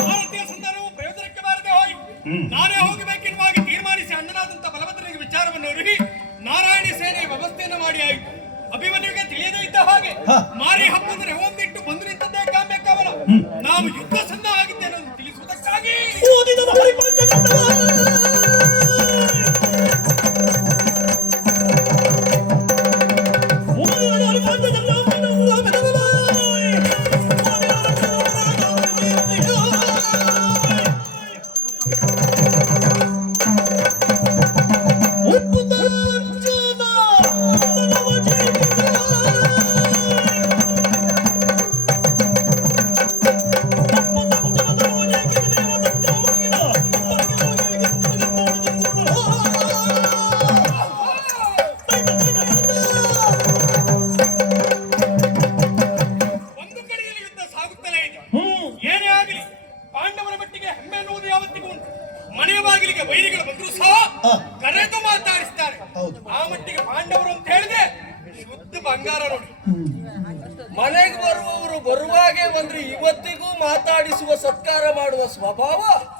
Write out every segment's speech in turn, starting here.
ಭಾರತೀಯ ಸಂತಾನವು ಪ್ರಯೋಜನಕ್ಕೆ ಬಾರದೆ ಹೋಯಿತು ನಾನೇ ಹೋಗಬೇಕೆನ್ನುವಾಗಿ ತೀರ್ಮಾನಿಸಿ ಅಣ್ಣನಾದಂತ ಬಲವಂತನಿಗೆ ವಿಚಾರವನ್ನು ಅರಿವಿ ನಾರಾಯಣಿ ಸೇನೆ ವ್ಯವಸ್ಥೆಯನ್ನು ಮಾಡಿ ಆಯಿತು. ಅಭಿಮನ್ಯುವಿಗೆ ತಿಳಿಯದೇ ಇದ್ದ ಹಾಗೆ ಮಾರಿ ಹಬ್ಬದ ಒಂದಿಟ್ಟು ಬಂದು ನಿಂತದ್ದೇ ಕಾಮ್ಯ ಕವನ ನಾವು ಯುದ್ಧ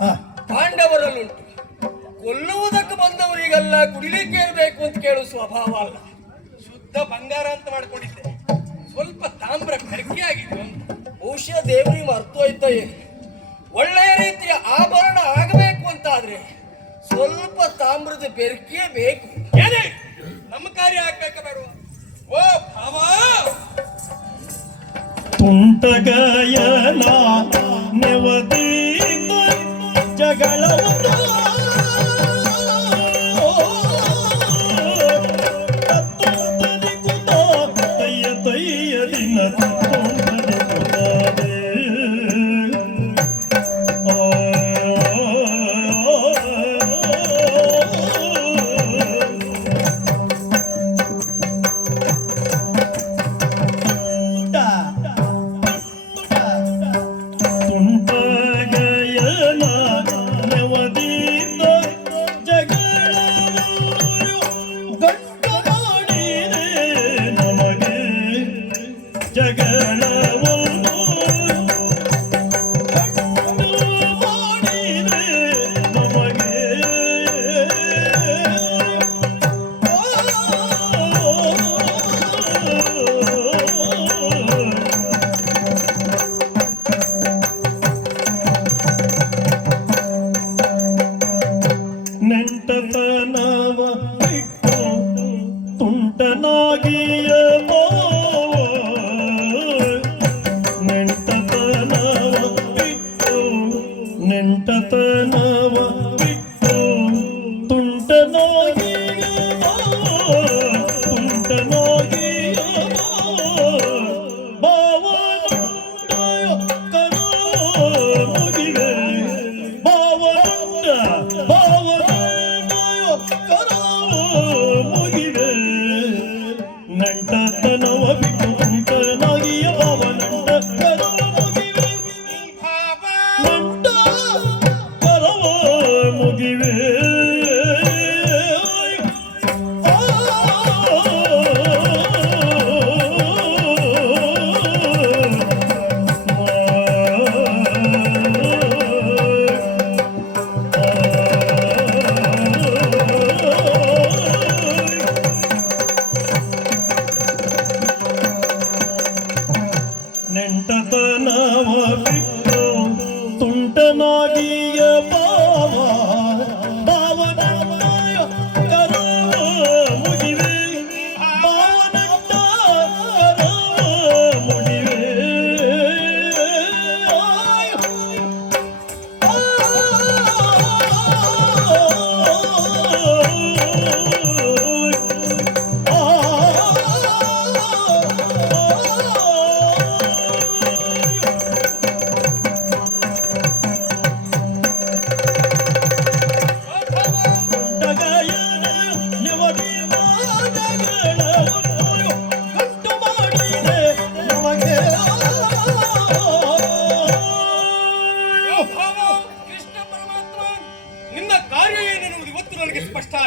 ಹ. ಪಾಂಡವರಲ್ಲುಂಟು ಕೊಲ್ಲುವುದಕ್ಕೆ ಬಂದವರಿಗೆಲ್ಲ ಕುಡಿಲಿಕ್ಕೆ ಇರಬೇಕು ಅಂತ ಕೇಳುವ ಸ್ವಭಾವ ಅಲ್ಲ. ಶುದ್ಧ ಬಂಗಾರ ಅಂತ ಮಾಡ್ಕೊಂಡಿದ್ದೆ. ಸ್ವಲ್ಪ ತಾಮ್ರ ಕರ್ಕಿಯಾಗಿತ್ತು ಆಗಿದ್ದು ಬಹುಶಃ ದೇವರಿಗೆ ಅರ್ಥ ಹೋಯ್ತಾ ಏನು. ಒಳ್ಳೆಯ ರೀತಿಯ ಆಭರಣ ಆಗಬೇಕು ಅಂತಾದ್ರೆ ಸ್ವಲ್ಪ ತಾಮ್ರದ ಬೆರಕಿಯೇ ಬೇಕು. ಏನೇ? ನಮ್ಮ ಕಾರ್ಯ ಆಗ್ಬೇಕ ಬೇಡ ಓ ಭಾವ! ತುಂಟಗಾಯನ ನೆವದೀತ ಜಗಳವನ್ನು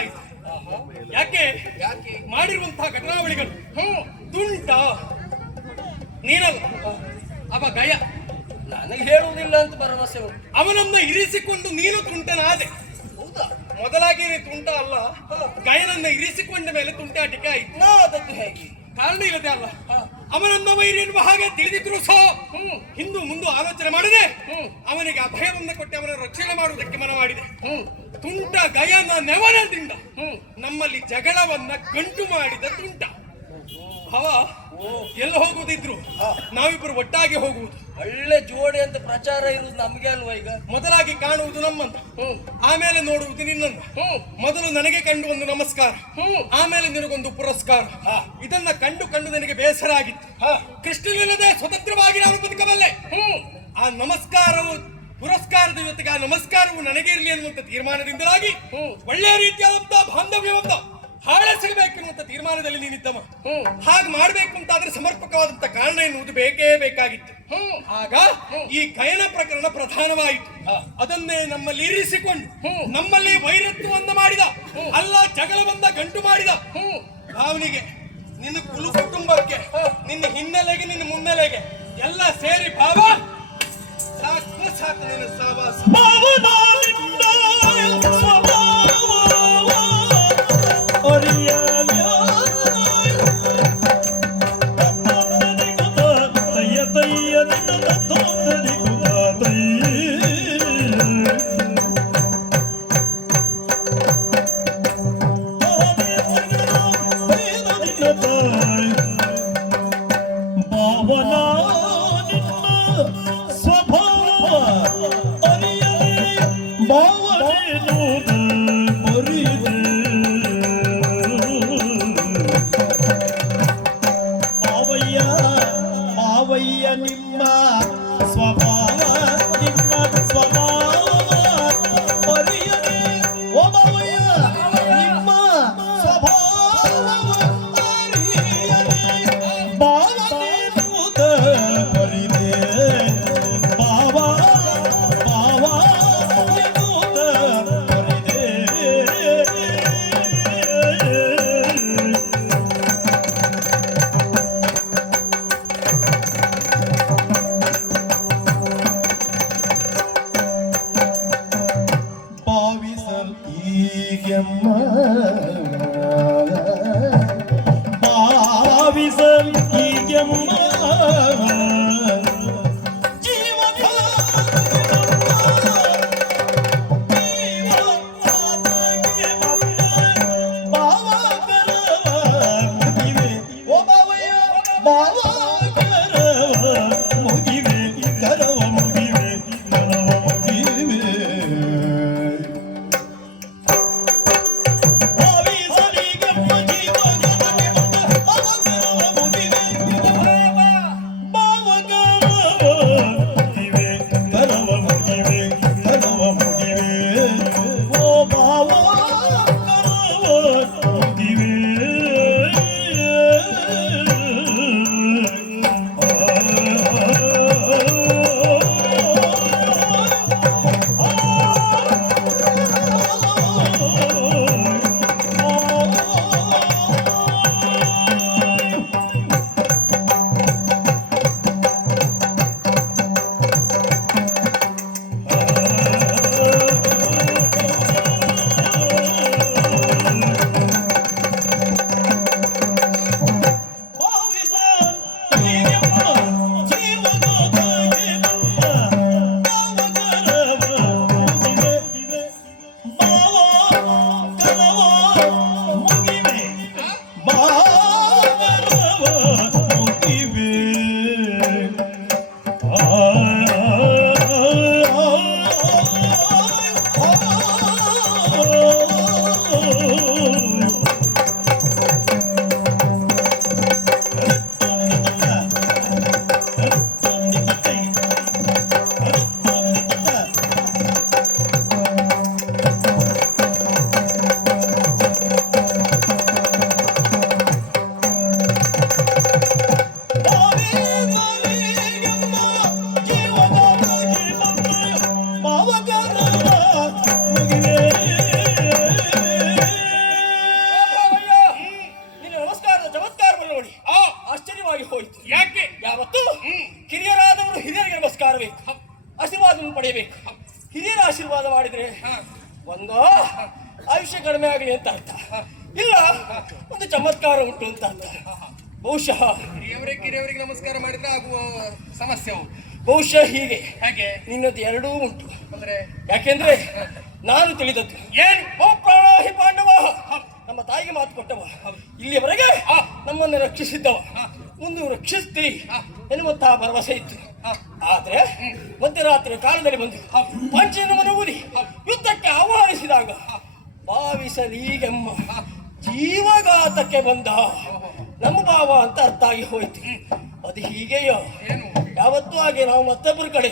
ನನಗೆ ಯಾಕೆ? ಯಾಕೆ ಮಾಡಿರುವಂತಹ ಘಟನಾವಳಿಗಳು. ಹ್ಮ್ ತುಂಟ ನೀನಲ್ಲ. ಅವ ಗಯ. ನನಗೆ ಹೇಳುವುದಿಲ್ಲ ಅಂತ ಭರವಸೆ ಅವನನ್ನ ಇರಿಸಿಕೊಂಡು ನೀನು ತುಂಟನಾದೆ. ಹೌದಾ? ಮೊದಲಾಗಿ ನೀ ತುಂಟ ಅಲ್ಲ. ಗಯನನ್ನ ಇರಿಸಿಕೊಂಡ ಮೇಲೆ ತುಂಟಾಟಿಕೆ ಆಯ್ತು. ಅದದ್ದು ಹೇಗೆ? ಕಾರಣ ಇಲ್ಲದೆ ಅಲ್ಲ. ಅವನನ್ನ ವೈರಿಯನ್ನುವ ಹಾಗೆ ತಿಳಿದಿದ್ರು ಸಹ ಹಿಂದು ಮುಂದೆ ಆಲೋಚನೆ ಮಾಡಿದೆ. ಅವನಿಗೆ ಅಭಯವನ್ನ ಕೊಟ್ಟು ಅವನ ರಕ್ಷಣೆ ಮಾಡುವುದಕ್ಕೆ ಮನ ಮಾಡಿದೆ ತುಂಟ ಗಯನ ನೆವನದಿಂದ ನಮ್ಮಲ್ಲಿ ಜಗಳವನ್ನ ಗಂಟು ಮಾಡಿದ ತುಂಟ. ಅವ ಎಲ್ಲ ಹೋಗುವುದಿದ್ರು ನಾವಿಬ್ಬರು ಒಟ್ಟಾಗಿ ಹೋಗುವುದು. ಒಳ್ಳೆ ಜೋಡಿ ಅಂತ ಪ್ರಚಾರ ಇರುವುದು ನಮ್ಗೆ ಅಲ್ವಾ ಈಗ? ಮೊದಲಾಗಿ ಕಾಣುವುದು ನಮ್ಮಂತ. ಆಮೇಲೆ ನೋಡುವುದು ನಿನ್ನನ್ನು. ಮೊದಲು ನನಗೆ ಕಂಡು ಒಂದು ನಮಸ್ಕಾರ. ಆಮೇಲೆ ನಿನಗೊಂದು ಪುರಸ್ಕಾರ. ಇದನ್ನ ಕಂಡು ಕಂಡು ನನಗೆ ಬೇಸರ ಆಗಿತ್ತು ಕೃಷ್ಣನಿಲ್ಲದೆ ಸ್ವತಂತ್ರವಾಗಿ ನಾನು ಬದುಕಬಲ್ಲೆ. ಆ ನಮಸ್ಕಾರವು ಪುರಸ್ಕಾರದ ಜೊತೆಗೆ ಆ ನಮಸ್ಕಾರವು ನನಗೆ ಇರಲಿ ಅನ್ನುವಂತ ತೀರ್ಮಾನದಿಂದಲಾಗಿ ಒಳ್ಳೆ ಒಳ್ಳೆಯ ರೀತಿಯಾದಂತಹ ಬಾಂಧವ್ಯವನ್ನ ಹಾಳಸಗಬೇಕೆನ್ನುವಂತ ತೀರ್ಮಾನದಲ್ಲಿ ನೀನಿದ್ದವ ಹ್ಮ್. ಹಾಗೆ ಮಾಡ್ಬೇಕು ಅಂತ ಆದ್ರೆ ಸಮರ್ಪಕವಾದಂತ ಕಾರಣ ಎನ್ನುವುದು ಬೇಕೇ ಬೇಕಾಗಿತ್ತು. ಆಗ ಈ ಕಯನ ಪ್ರಕರಣ ಪ್ರಧಾನವಾಯಿತು. ಅದನ್ನೇ ನಮ್ಮಲ್ಲಿ ಇರಿಸಿಕೊಂಡು ನಮ್ಮಲ್ಲಿ ವೈರತ್ವವನ್ನು ಮಾಡಿದ. ಅಲ್ಲ ಜಗಳವನ್ನ ಗಂಟು ಮಾಡಿದ. ಭಾವನಿಗೆ ಅವನಿಗೆ ನಿನ್ನ ಕುಲು ಕುಟುಂಬಕ್ಕೆ ನಿನ್ನ ಹಿನ್ನೆಲೆಗೆ ನಿನ್ನ ಮುನ್ನೆಲೆಗೆ ಎಲ್ಲ ಸೇರಿ ಬಾಬಾ ಸಾಕು ಸಾಕು ನಿನ್ನ ಸಹವಾಸ ಬಹುಶಃ ಹೀಗೆ. ಹಾಗೆ. ನಿನ್ನದು ಎರಡೂ ಉಂಟು. ಅಂದ್ರೆ? ಯಾಕೆಂದ್ರೆ ನಾನು ತಿಳಿದದ್ದು. ಏನು? ಓ ಪ್ರಾಣ ಹಿ ಪಾಂಡವ! ನಮ್ಮ ತಾಯಿಗೆ ಮಾತು ಕೊಟ್ಟವ. ಇಲ್ಲಿಯವರೆಗೆ ನಮ್ಮನ್ನು ರಕ್ಷಿಸಿದ್ದವ. ಮುಂದೆ ರಕ್ಷಿಸ್ತೀರಿ ಎನ್ನುವಂತಹ ಭರವಸೆ ಇತ್ತು. ಆದ್ರೆ ಮಧ್ಯರಾತ್ರಿ ಕಾಲದಲ್ಲಿ ಬಂದು ಪಂಚನವನ್ನು ಊರಿ ಯುದ್ಧಕ್ಕೆ ಆಹ್ವಾನಿಸಿದಾಗ ಭಾವಿಸಲೀಗೆಮ್ಮ ಜೀವಘಾತಕ್ಕೆ ಬಂದ. ನಮ್ಮ ಭಾವ ಅಂತ ಅರ್ಥ ಆಗಿ ಹೋಯ್ತು. ಅದು ಹೀಗೆಯೋ? ಏನು ಯಾವತ್ತೂ ಹಾಗೆ ನಾವು ಮತ್ತೊಬ್ಬರ ಕಡೆ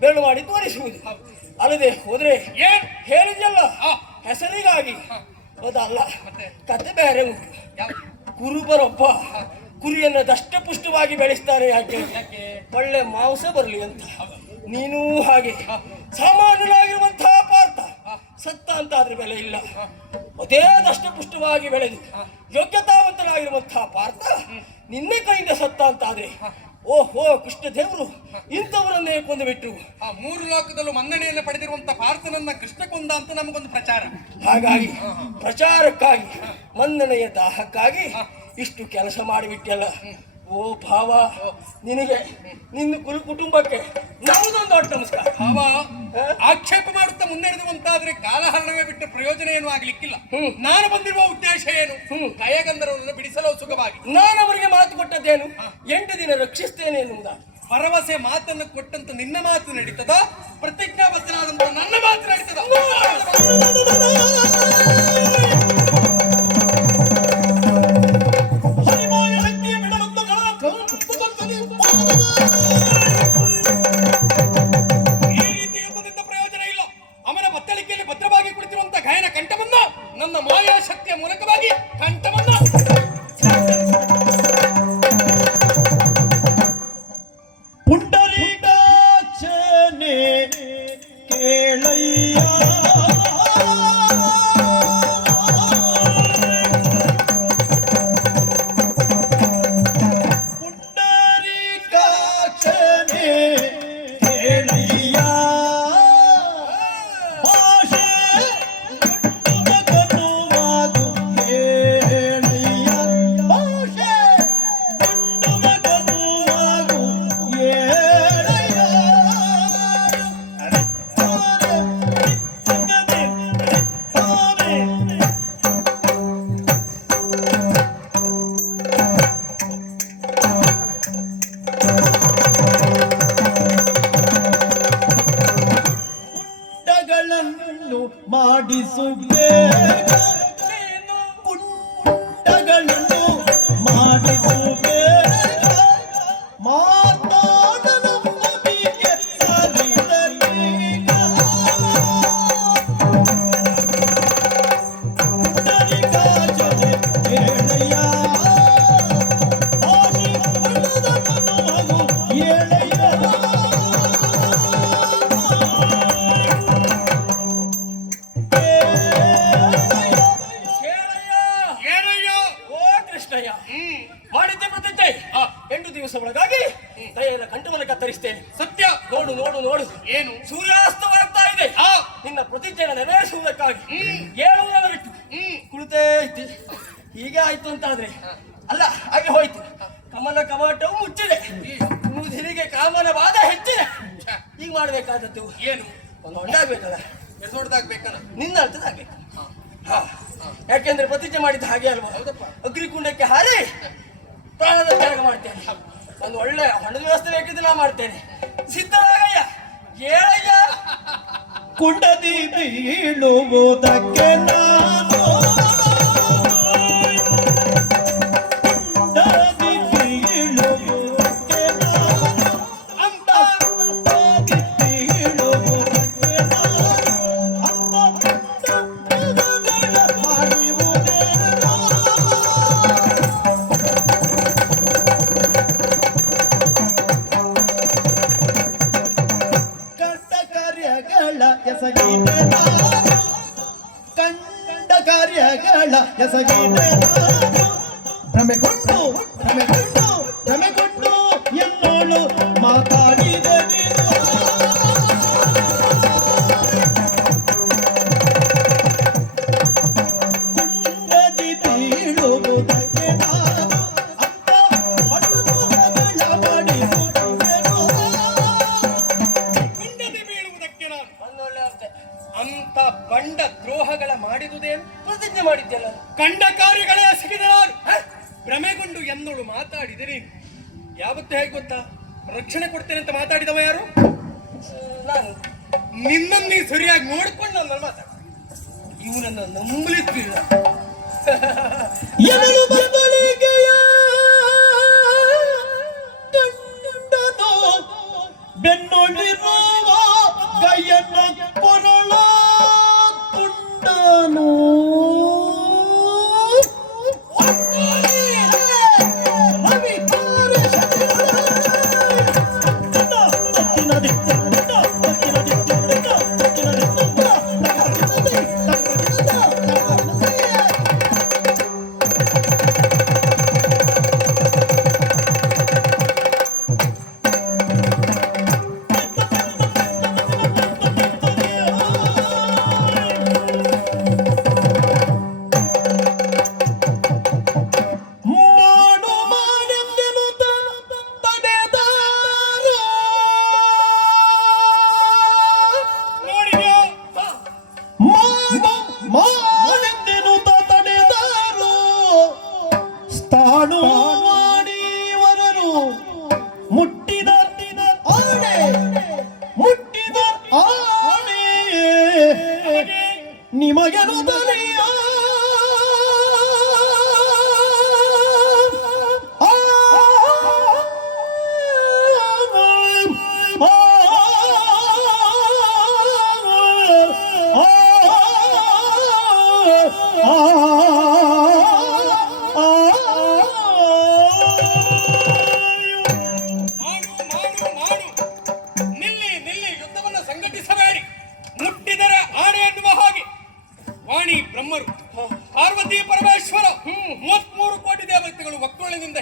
ಬೇಳು ಮಾಡಿ ತೋರಿಸುವುದು. ಅಲ್ಲದೆ ಹೋದ್ರೆ ಏನ್? ಹೇಳಿದ್ಯಲ್ಲ? ಹೆಸರಿಗಾಗಿ. ಅದಲ್ಲ? ಕತೆ ಬೇರೆ ಉಂಟು. ಕುರುಬರೊಬ್ಬ ಕುರಿಯನ್ನು ದಷ್ಟಪುಷ್ಟವಾಗಿ ಬೆಳೆಸ್ತಾರೆ ಯಾಕೆ? ಒಳ್ಳೆ ಮಾಂಸ ಬರಲಿ ಅಂತ. ನೀನು ಹಾಗೆ. ಸಾಮಾನ್ಯನಾಗಿರುವಂತಹ ಪಾರ್ಥ. ಸತ್ತ ಅಂತ ಆದ್ರೆ ಬೆಲೆ ಇಲ್ಲ. ಅದೇ ದಷ್ಟಪುಷ್ಟವಾಗಿ ಬೆಳೆದು. ಯೋಗ್ಯತಾವಂತನಾಗಿರುವಂತಹ ಪಾರ್ಥ ನಿನ್ನ ಕೈಯಿಂದ ಸತ್ತ ಅಂತ ಆದ್ರೆ ಓಹೋ ಕೃಷ್ಣ ದೇವರು ಇಂಥವರನ್ನೇ ಕೊಂದು ಬಿಟ್ಟರು ಆ ಮೂರು ಲೋಕದಲ್ಲೂ ಮನ್ನಣೆಯನ್ನು ಪಡೆದಿರುವಂತಹ ಪಾರ್ಥನನ್ನ ಕೃಷ್ಣ ಕೊಂದ ಅಂತ ನಮಗೊಂದು ಪ್ರಚಾರ. ಹಾಗಾಗಿ ಪ್ರಚಾರಕ್ಕಾಗಿ ಮನ್ನಣೆಯ ದಾಹಕ್ಕಾಗಿ ಇಷ್ಟು ಕೆಲಸ ಮಾಡಿಬಿಟ್ಟಲ್ಲ. ಓ ಭಾವ ನಿನಗೆ ನಿನ್ನ ಕುಲ ಕುಟುಂಬಕ್ಕೆ ನಮ್ದೊಂದು ದೊಡ್ಡ ನಮಸ್ಕಾರ? ಭಾವ ಆಕ್ಷೇಪ ಮಾಡುತ್ತಾ ಮುನ್ನಡೆದುವಂತಾದ್ರೆ ಕಾಲಹರಣವೇ ಬಿಟ್ಟು ಪ್ರಯೋಜನ ಏನು ಆಗ್ಲಿಕ್ಕಿಲ್ಲ. ನಾನು ಬಂದಿರುವ ಉದ್ದೇಶ ಏನು? ಕಯಗಂಧರವನ್ನು ಬಿಡಿಸಲು ಸುಖವಾಗಿ ನಾನು ಅವರಿಗೆ ಮಾತು ಕೊಟ್ಟದ್ದೇನು? ಎಂಟು ದಿನ ರಕ್ಷಿಸ್ತೇನೆ ಎನ್ನುವುದ ಭರವಸೆ ಮಾತನ್ನು ಕೊಟ್ಟಂತ ನಿನ್ನ ಮಾತು ನಡೀತದ? ಪ್ರತಿಜ್ಞಾಬದ್ಧನಾದಂತ ನನ್ನ ಮಾತು ನಡೀತದ? மாடி சுப்பே. ಏನು? ಸೂರ್ಯಾಸ್ತವಾಗ್ತಾ ಇದೆ. ನಿನ್ನ ಪ್ರತಿಜ್ಞೆಯನ್ನು ನೆರವೇರಿಸುವುದಕ್ಕಾಗಿ ಏನು ಬಿಟ್ಟು ಕುಳಿತೇ ಇದ್ದೆ. ಹೀಗೆ ಆಯ್ತು ಅಂತ ಆದ್ರೆ ಅಲ್ಲ ಹಾಗೆ ಹೋಯ್ತು. ಕಮಲ ಕವಾಟವು ಮುಚ್ಚಿದೆ. ಮುದಿರಿಗೆ ಕಾಮನ ವಾದ ಹೆಚ್ಚಿದೆ. ಈಗ ಮಾಡ್ಬೇಕಾದದ್ದು. ಏನು? ಒಂದು ಹೊಂಡಾಗ್ಬೇಕಲ್ಲ ಎಷ್ಟು ದೊಡ್ಡದಾಗ್ಬೇಕಲ್ಲ ನಿನ್ನ ಅರ್ಥದಾಗ್ಬೇಕು. ಹಾ. ಯಾಕೆಂದ್ರೆ ಪ್ರತಿಜ್ಞೆ ಮಾಡಿದ ಹಾಗೆ ಅಲ್ವಾ? ಹೌದಪ್ಪ. ಅಗ್ನಿಕುಂಡಕ್ಕೆ ಹಾರಿ ಪ್ರಾಣದ ತ್ಯಾಗ ಮಾಡ್ತೇನೆ. ಒಂದು ಒಳ್ಳೆ ಹಣದ ವ್ಯವಸ್ಥೆ ಬೇಕಿದ್ರೆ ನಾ ಮಾಡ್ತೇನೆ. ಸಿದ್ಧರಾಗಯ್ಯ ಕುಂಡದಿ ಬೀಳುವುದಕ್ಕೆ ನಾನು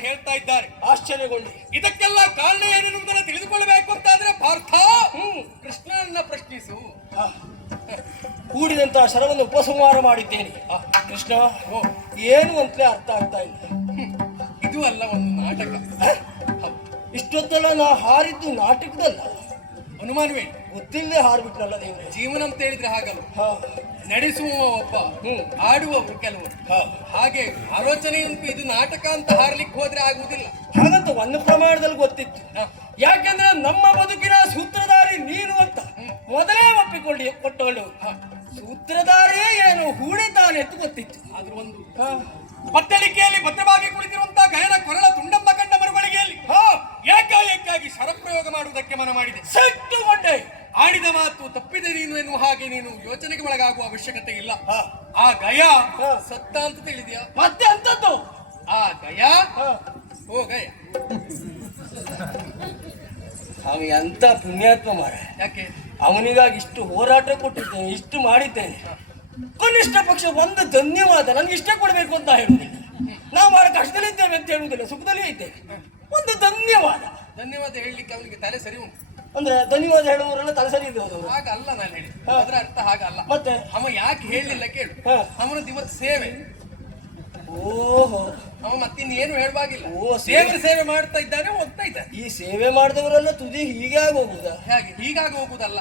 ಹೇಳ್ತಾ ಇದ್ದಾರೆ. ಆಶ್ಚರ್ಯಗೊಂಡು. ಇದಕ್ಕೆಲ್ಲ ಕಾರಣ ಏನೆನ್ನುವುದನ್ನು ತಿಳಿದುಕೊಳ್ಳಬೇಕು ಅಂತಾದ್ರೆ ಪಾರ್ಥ ಕೃಷ್ಣನನ್ನ ಪ್ರಶ್ನಿಸು. ಕೂಡಿದಂತಹ ಶರವನ್ನು ಉಪಸಂಹಾರ ಮಾಡಿದ್ದೇನೆ. ಕೃಷ್ಣ ಏನು ಅಂತಲೇ ಅರ್ಥ ಆಗ್ತಾ ಇಲ್ಲ. ಇದು ಅಲ್ಲ ಒಂದು ನಾಟಕ. ಇಷ್ಟೊತ್ತಲ್ಲ ನಾ ಹಾರಿದ್ದು ನಾಟಕದಲ್ಲ. ಅನುಮಾನವೇ ಗೊತ್ತಿಲ್ಲದೆ ಹಾರ್ಬಿಟ್ನಲ್ಲ ದೇವ್ರೆ. ಜೀವನ ಅಂತ ಹೇಳಿದ್ರೆ ಹಾಗಲ್ಲ. ನಡೆಸುವ ಒಬ್ಬ. ಆಡುವವರು ಕೆಲವರು. ಹಾಗೆ ಆಲೋಚನೆಯುಂಟು ಇದು ನಾಟಕ ಅಂತ ಹಾರ್ಲಿಕ್ಕೆ ಹೋದ್ರೆ ಆಗುವುದಿಲ್ಲ. ಹಾಗಂತ ಒಂದು ಪ್ರಮಾಣದಲ್ಲಿ ಗೊತ್ತಿತ್ತು. ಯಾಕೆಂದ್ರೆ ನಮ್ಮ ಬದುಕಿನ ಸೂತ್ರಧಾರಿ ನೀನು ಅಂತ ಮೊದಲೇ ಒಪ್ಪಿಕೊಂಡು ಕೊಟ್ಟವಳು ಸೂತ್ರಧಾರಿಯೇ ಏನು ಹೂಡಿದ್ದಾನೆ ಅಂತ ಗೊತ್ತಿತ್ತು. ಆದ್ರೂ ಒಂದು ಬತ್ತಳಿಕೆಯಲ್ಲಿ ಭದ್ರವಾಗಿ ಕುಳಿತಿರುವಂತಹ ಗಯನ ಕೊರಳ ತುಂಡಂಬ ಕಂಡ ಮರುಗಳಿಗೆಯಲ್ಲಿ ಹಾ. ಏಕಾಏಕಾಗಿ ಶರಪ್ರಯೋಗ ಮಾಡುವುದಕ್ಕೆ ಮನ ಮಾಡಿದೆ ಸಿಟ್ಟುಗೊಂಡೆ ಆಡಿದ ಮಾತು ತಪ್ಪಿದೆ ನೀನು ಎನ್ನುವ ಹಾಗೆ ನೀನು ಯೋಚನೆಗೆ ಒಳಗಾಗುವ ಅವಶ್ಯಕತೆ ಇಲ್ಲ. ಆ ಗಯ. ಸತ್ತ ಅಂತ ತಿಳಿದ್ಯಾ? ಮತ್ತೆ ಅಂತದ್ದು ಆ ಗಯ? ಹಾ. ಓ ಗಯ. ಅವ ಎಂತ ಪುಣ್ಯಾತ್ಮ ಮಾರ ಯಾಕೆ? ಅವನಿಗಾಗಿ ಇಷ್ಟು ಹೋರಾಟ ಕೊಟ್ಟಿದ್ದೇನೆ ಇಷ್ಟು ಮಾಡಿದ್ದೇನೆ. ಕನಿಷ್ಠ ಪಕ್ಷ ಒಂದು ಧನ್ಯವಾದ ನನಗೆ ಇಷ್ಟ ಕೊಡಬೇಕು ಅಂತ ಹೇಳುವುದಿಲ್ಲ. ನಾವು ಬಹಳ ಕಷ್ಟದಲ್ಲಿದ್ದೇವೆ ಅಂತ ಹೇಳುವುದಿಲ್ಲ ಸುಖದಲ್ಲಿ ಇದ್ದೇವೆ. ಒಂದು ಧನ್ಯವಾದ. ಧನ್ಯವಾದ ಹೇಳಲಿಕ್ಕೆ ಅವನಿಗೆ ತಲೆ ಸರಿ ಉಂಟು. ಅಂದ್ರೆ ಧನ್ಯವಾದ ಹೇಳುವವರೆಲ್ಲ ತಲೆ ಸರಿ ಇದ್ದವರು ಹಾಗಲ್ಲ ನಾನು ಹೇಳಿ. ಅದರ ಅರ್ಥ ಹಾಗಲ್ಲ. ಮತ್ತೆ? ಅವ ಯಾಕೆ ಹೇಳಲಿಲ್ಲ ಕೇಳು. ಅವನದ್ದು ಇವತ್ತು ಸೇವೆ. ಓಹೋ. ಅವ ಮತ್ತಿನ್ ಏನು ಹೇಳ್ವಾಗಿಲ್ಲ ಓ, ಸೇವೆ. ದೇವರ ಸೇವೆ ಮಾಡ್ತಾ ಇದ್ದಾನೆ ಹೋಗ್ತಾ ಇದ್ದಾನೆ. ಈ ಸೇವೆ ಮಾಡಿದವರೆಲ್ಲ ತುದಿ ಹೀಗೆ ಹೋಗುದ? ಹೇಗೆ ಹೀಗಾಗಿ ಹೋಗುದಲ್ಲ.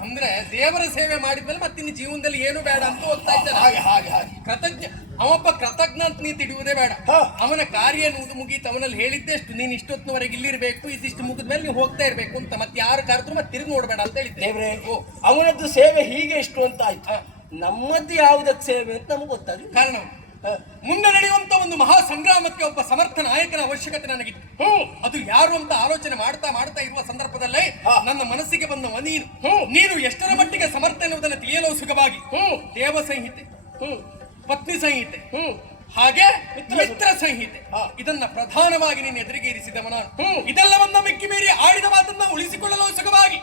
ಅಂದ್ರೆ ದೇವರ ಸೇವೆ ಮಾಡಿದ್ಮೇಲೆ ಮತ್ತಿನ್ ಜೀವನದಲ್ಲಿ ಏನು ಬೇಡ ಅಂತ ಓದ್ತಾ ಇದ್ದಾನೆ. ಹಾಗೆ ಹಾಗೆ ಹಾಗೆ. ಕೃತಜ್ಞ ಅವಪ್ಪ ಕೃತಜ್ಞ ಅಂತ ನೀ ತಿಳಿಯುವುದೇ ಬೇಡ. ಹಾ. ಅವನ ಕಾರ್ಯ ಮುಗಿದು ಮುಗೀತು ಅವನಲ್ಲಿ ಹೇಳಿದ್ದೆಷ್ಟು ನೀನು ಇಷ್ಟೊತ್ತಿನವರೆಗೆ ಇಲ್ಲಿರ್ಬೇಕು ಇದಿಷ್ಟು ಮುಗಿದ ಮೇಲೆ ನೀವು ಹೋಗ್ತಾ ಇರ್ಬೇಕು ಅಂತ. ಮತ್ತೆ ಯಾರು ಕರೆದ್ರು ಮತ್ತೆ ತಿರುಗಿ ನೋಡ್ಬೇಡ ಅಂತ ಹೇಳಿದ್ದೆ. ದೇವ್ರೆ ಓ. ಅವನದ್ದು ಸೇವೆ ಹೀಗೆ ಇಷ್ಟು ಅಂತ ಆಯ್ತು. ಹಾ. ನಮ್ಮದ್ದು ಯಾವುದಕ್ಕೆ ಸೇವೆ ಅಂತ ನಮ್ಗೆ ಗೊತ್ತಾಗ ಕಾರಣ? ಮುಂದೆ ನಡೆಯುವಂತ ಒಂದು ಮಹಾ ಸಂಗ್ರಾಮಕ್ಕೆ ಒಬ್ಬ ಸಮರ್ಥ ನಾಯಕನ ಅವಶ್ಯಕತೆ ನನಗಿತ್ತು. ಅದು ಯಾರು ಅಂತ ಆಲೋಚನೆ ಮಾಡ್ತಾ ಮಾಡ್ತಾ ಇರುವ ಸಂದರ್ಭದಲ್ಲೇ. ನನ್ನ ಮನಸ್ಸಿಗೆ ಬಂದ ನೀನು. ನೀನು ಎಷ್ಟರ ಮಟ್ಟಿಗೆ ಸಮರ್ಥ ಎನ್ನುವುದನ್ನು ತಿಳಿಯಲು ಸುಖವಾಗಿ. ಹ್ಮ್. ದೇವ ಸಂಹಿತೆ. ಹ್ಮ್ ಪತ್ನಿ ಸಂಹಿತೆ. ಹ್ಮ್ ಹಾಗೆ ಮಿತ್ರ ಸಂಹಿತೆ. ಇದನ್ನ ಪ್ರಧಾನವಾಗಿ ನೀನು ಎದುರಿಗೆ ಇರಿಸಿದವನ ನಾನು. ಇದೆಲ್ಲವನ್ನ ಮಿಕ್ಕಿ ಮೀರಿ ಆಡಿದ ಮಾತನ್ನ ಉಳಿಸಿಕೊಳ್ಳಲು ಸುಖವಾಗಿ.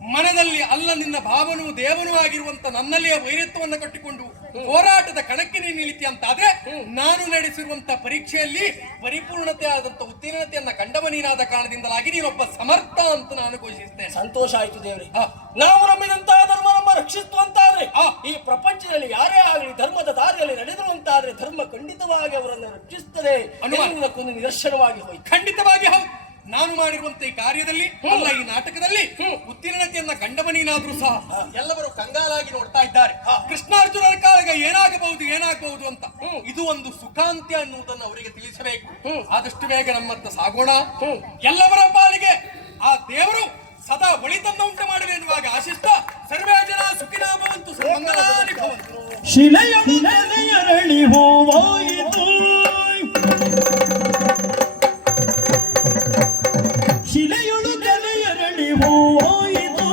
ಮನದಲ್ಲಿ ಅಲ್ಲ ನಿನ್ನ ಭಾವನು ದೇವನೂ ಆಗಿರುವಂತ ನನ್ನಲ್ಲಿಯ ವೈರತ್ವವನ್ನು ಕಟ್ಟಿಕೊಂಡು ಹೋರಾಟದ ಕಣಕ್ಕೆ ನೀನು ಅಂತ ಅಂತಾದ್ರೆ ನಾನು ನಡೆಸಿರುವಂತ ಪರೀಕ್ಷೆಯಲ್ಲಿ ಪರಿಪೂರ್ಣತೆ ಆದಂತ ಉತ್ತೀರ್ಣತೆಯನ್ನ ಕಂಡವ ನೀನಾದ ಕಾರಣದಿಂದಲಾಗಿ ನೀನೊಬ್ಬ ಸಮರ್ಥ ಅಂತ ನಾನು ಘೋಷಿಸ್ತೇನೆ. ಸಂತೋಷ ಆಯ್ತು ದೇವ್ರೆ. ನಾವು ನಂಬಿದಂತಹ ಧರ್ಮ ನಮ್ಮ ರಕ್ಷಿಸ್ತು ಅಂತಾದ್ರೆ ಆದ್ರೆ ಈ ಪ್ರಪಂಚದಲ್ಲಿ ಯಾರೇ ಆಗಲಿ ಧರ್ಮದ ದಾರಿಯಲ್ಲಿ ನಡೆದರು ಅಂತಾದ್ರೆ ಧರ್ಮ ಖಂಡಿತವಾಗಿ ಅವರನ್ನು ರಕ್ಷಿಸುತ್ತದೆ. ನಿದರ್ಶನವಾಗಿ ಹೋಯ್ತು. ಖಂಡಿತವಾಗಿ ಹೌದು. ನಾನು ಮಾಡಿರುವಂತ ಈ ಕಾರ್ಯದಲ್ಲಿ ಅಲ್ಲ ಈ ನಾಟಕದಲ್ಲಿ ಉತ್ತೀರ್ಣತೆಯನ್ನ ಕಂಡವನೇನಾದ್ರೂ ಸಹ ಎಲ್ಲವರು ಕಂಗಾಲಾಗಿ ನೋಡ್ತಾ ಇದ್ದಾರೆ. ಕೃಷ್ಣಾರ್ಜುನರ ಕಾಲಗ ಏನಾಗಬಹುದು ಏನಾಗಬಹುದು ಅಂತ ಇದು ಒಂದು ಸುಖಾಂತ್ಯ ಅನ್ನುವುದನ್ನು ಅವರಿಗೆ ತಿಳಿಸಬೇಕು. ಆದಷ್ಟು ಬೇಗ ನಮ್ಮತ್ತ ಸಾಗೋಣ. ಎಲ್ಲವರ ಪಾಲಿಗೆ ಆ ದೇವರು ಸದಾ ಒಳಿತನ್ನು ಉಂಟು ಮಾಡಲಿ ಎನ್ನುವಾಗ ಆಶಿಷ್ಟ ಸರ್ವೇ ಜನ ಸುಖಿನ ಭವಂತು ಮಂಗಲಾನಿ ಭವಂತು. ಶಿಲೆಯೊಳು ನೆಲೆಯರಳಿ ಹೂವಾಯಿತು. ಶಿಲೆಯೊಳು ಕಲೆಯರಳಿ ಹೋಯಿತು.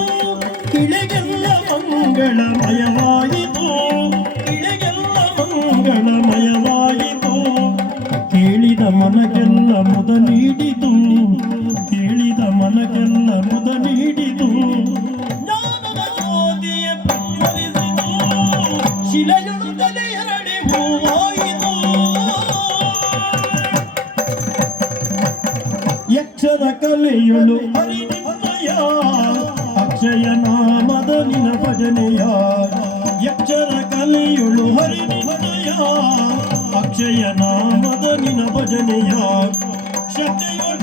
ಕಿಳೆಗೆಲ್ಲ ಮಂಗಳಮಯವಾಯಿತು ಕಿಳೆಗೆಲ್ಲ ಮಂಗಳಮಯವಾಯಿತು ಕೇಳಿದ ಮನಗೆಲ್ಲ ಮುದ ನೀಡಿತು. ಕೇಳಿದ ಮನಗೆಲ್ಲ ಮುದ ನೀಡಿತು. ಜ್ಞಾನದ ಕಲೆಯೊಳು ಹರಿನಿಮಯ ಅಕ್ಷಯ ನಾಮದ ನಿನ ಭಜನೆಯ ಯಕ್ಷರ ಕಲೆಯೊಳು ಹರಿನಿಮಯ ಅಕ್ಷಯ ನಾಮದ ನಿನ ಭಜನೆಯ ಶ್ರದ್ಧೆಯೊಳ್